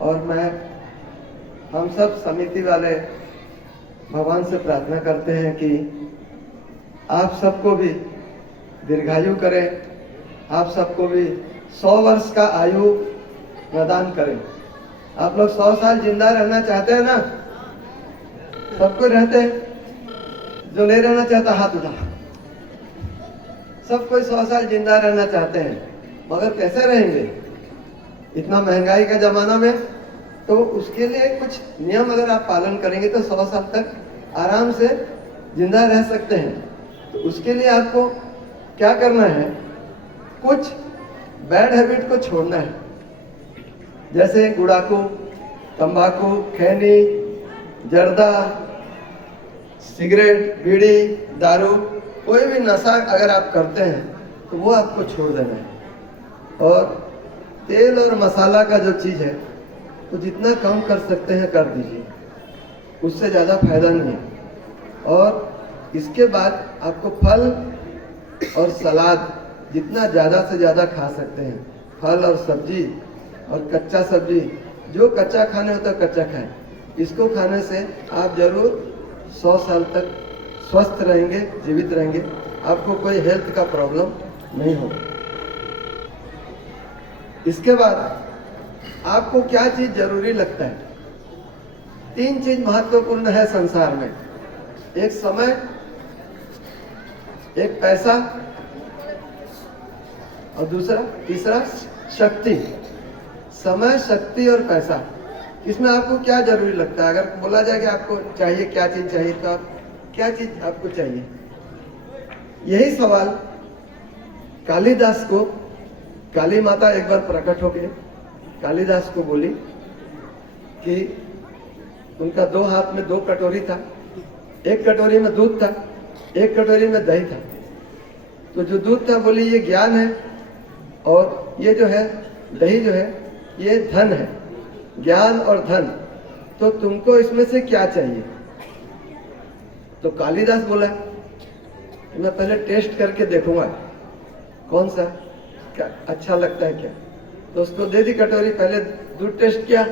और मैं हम सब समिति वाले भगवान से प्रार्थना करते हैं कि आप सबको भी दीर्घायु करें, आप सबको भी 100 वर्ष का आयु प्रदान करें। आप लोग 100 साल जिंदा रहना चाहते हैं ना? सबको रहते हैं? जो नहीं रहना चाहता हाथ उठा। सब कोई 100 साल जिंदा रहना चाहते हैं, मगर कैसे रहेंगे इतना महंगाई का जमाना में? तो उसके लिए कुछ नियम अगर आप पालन करेंगे तो 100 साल तक आराम से जिंदा रह सकते हैं। तो उसके लिए आपको क्या करना है? कुछ बैड हैबिट को छोड़ना है, जैसे गुड़ाकू, तंबाकू, खैनी, जर्दा, सिगरेट, बीड़ी, दारू, कोई भी नशा अगर आप करते हैं तो वो आपको छोड़ देना है। और तेल और मसाला का जो चीज़ है तो जितना कम कर सकते हैं कर दीजिए, उससे ज़्यादा फायदा नहीं है। और इसके बाद आपको फल और सलाद जितना ज़्यादा से ज़्यादा खा सकते हैं, फल और सब्जी और कच्चा सब्जी, जो कच्चा खाने होता है कच्चा खाएं। इसको खाने से आप जरूर 100 साल तक स्वस्थ रहेंगे, जीवित रहेंगे, आपको कोई हेल्थ का प्रॉब्लम नहीं होगा। इसके बाद आपको क्या चीज जरूरी लगता है? 3 चीज महत्वपूर्ण है संसार में। एक समय, एक पैसा और दूसरा तीसरा शक्ति। समय, शक्ति और पैसा, इसमें आपको क्या जरूरी लगता है? अगर बोला जाए कि आपको चाहिए क्या चीज चाहिए, तो आप क्या चीज आपको चाहिए? यही सवाल कालिदास को काली माता एक बार प्रकट हो गई, कालिदास को बोली कि उनका 2 हाथ में 2 कटोरी था, एक कटोरी में दूध था, एक कटोरी में दही था। तो जो दूध था बोली ये ज्ञान है, और ये जो है दही जो है ये धन है, ज्ञान और धन, तो तुमको इसमें से क्या चाहिए? तो कालिदास बोला कि मैं पहले टेस्ट करके देखूंगा कौन सा क्या अच्छा लगता है क्या। तो उसको दे दी कटोरी, पहले दूध टेस्ट किया,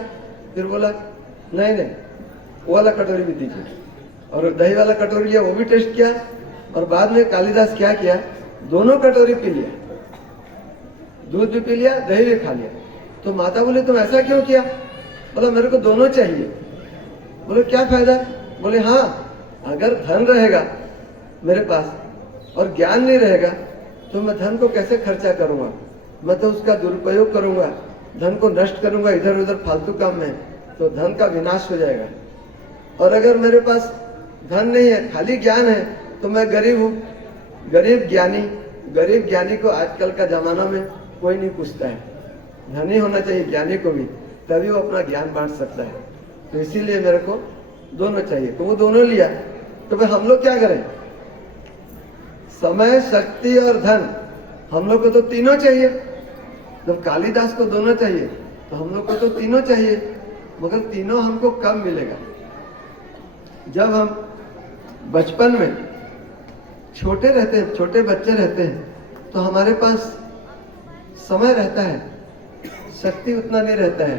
फिर बोला नहीं नहीं वो वाला कटोरी भी दीजिए, और दही वाला कटोरी लिया, वो भी टेस्ट किया, और बाद में कालिदास क्या किया, दोनों कटोरी पी लिया, दूध भी पी लिया, दही भी खा लिया। तो माता बोले तुम ऐसा क्यों किया? बोला मेरे को दोनों चाहिए। बोले क्या फायदा? बोले हाँ, अगर धन रहेगा मेरे पास और ज्ञान नहीं रहेगा तो मैं धन को कैसे खर्चा करूंगा? मैं तो उसका दुरुपयोग करूंगा, धन को नष्ट करूंगा इधर उधर फालतू काम में, तो धन का विनाश हो जाएगा। और अगर मेरे पास धन नहीं है, खाली ज्ञान है, तो मैं गरीब हूँ, गरीब ज्ञानी को आजकल का जमाना में कोई नहीं पूछता है। धनी होना चाहिए ज्ञानी को भी, तभी वो अपना ज्ञान बांट सकता है। तो इसीलिए मेरे को दोनों चाहिए। तो वो दोनों लिया। तो भाई हम लोग क्या करें? समय, शक्ति और धन, हम लोग को तो तीनों चाहिए। जब कालिदास को दोनों चाहिए तो हम लोग को तो तीनों चाहिए, मगर तीनों हमको कब मिलेगा? जब हम बचपन में छोटे रहते हैं, छोटे बच्चे रहते हैं, तो हमारे पास समय रहता है, शक्ति उतना नहीं रहता है,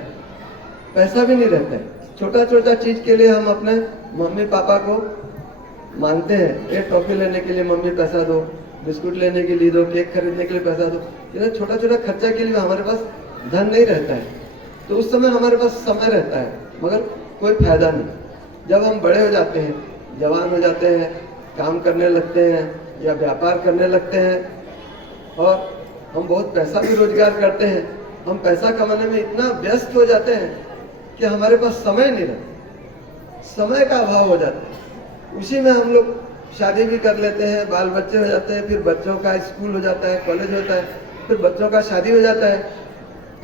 पैसा भी नहीं रहता है। छोटा छोटा चीज के लिए हम अपने मम्मी पापा को मांगते हैं, एक टॉफी लेने के लिए मम्मी पैसा दो, बिस्कुट लेने के लिए दो, केक खरीदने के लिए पैसा दो। इतना छोटा छोटा खर्चा के लिए हमारे पास धन नहीं रहता है। तो उस समय हमारे पास समय रहता है, मगर कोई फायदा नहीं। जब हम बड़े हो जाते हैं, जवान हो जाते हैं, काम करने लगते हैं या व्यापार करने लगते हैं, और हम बहुत पैसा भी रोजगार करते हैं, हम पैसा कमाने में इतना व्यस्त हो जाते हैं कि हमारे पास समय नहीं रहता, समय का अभाव हो जाता है। उसी में हम लोग शादी भी कर लेते हैं, बाल बच्चे हो जाते हैं, फिर बच्चों का स्कूल हो जाता है, कॉलेज होता है, फिर बच्चों का शादी हो जाता है,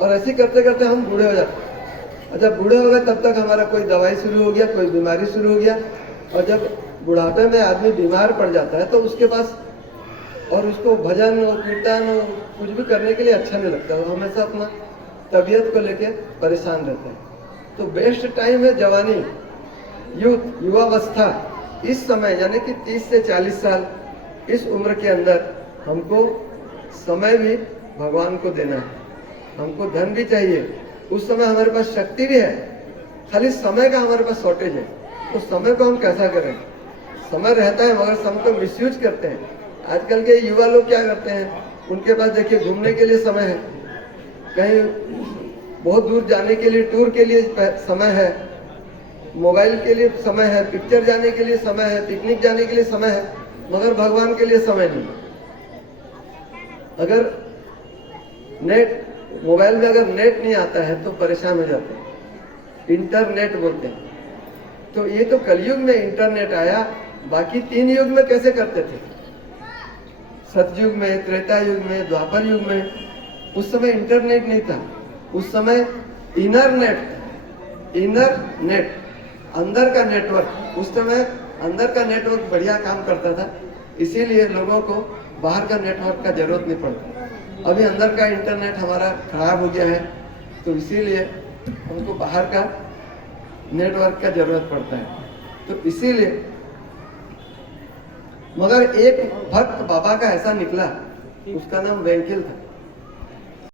और ऐसे करते करते हम बूढ़े हो जाते हैं। और जब बूढ़े हो गए तब तक हमारा कोई दवाई शुरू हो गया, कोई बीमारी शुरू हो गया, और जब बुढ़ापे में आदमी बीमार पड़ जाता है तो उसके पास और उसको भजन कीर्तन कुछ भी करने के लिए अच्छा नहीं लगता, वो हमेशा अपना तबीयत को लेके परेशान रहता है। तो बेस्ट टाइम है जवानी, यूथ, युवावस्था। इस समय यानी कि 30 से 40 साल, इस उम्र के अंदर हमको समय भी भगवान को देना है। हमको धन भी चाहिए, उस समय हमारे पास शक्ति भी है, खाली समय का हमारे पास शॉर्टेज है। तो समय को हम कैसा करें? समय रहता है मगर समय को मिसयूज करते हैं। आजकल के युवा लोग क्या करते हैं, उनके पास देखिए घूमने के लिए समय है, कहीं बहुत दूर जाने के लिए टूर के लिए समय है, मोबाइल के लिए समय है, पिक्चर जाने के लिए समय है, पिकनिक जाने के लिए समय है, मगर भगवान के लिए समय नहीं। अगर नेट, मोबाइल में अगर नेट नहीं आता है तो परेशान हो जाते हैं, इंटरनेट बोलते हैं। तो ये तो कलयुग में इंटरनेट आया, बाकी 3 युग में कैसे करते थे? सतयुग में, त्रेता युग में, द्वापर युग में, उस समय इंटरनेट नहीं था। उस समय इनर नेट, अंदर का नेटवर्क, उस समय अंदर का नेटवर्क बढ़िया काम करता था, इसीलिए लोगों को बाहर का नेटवर्क का जरूरत नहीं पड़ता। अभी अंदर का इंटरनेट हमारा खराब हो गया है, तो इसीलिए हमको बाहर का नेटवर्क का जरूरत पड़ता है। तो इसीलिए, मगर एक भक्त बाबा का ऐसा निकला, उसका नाम वेंकिल था।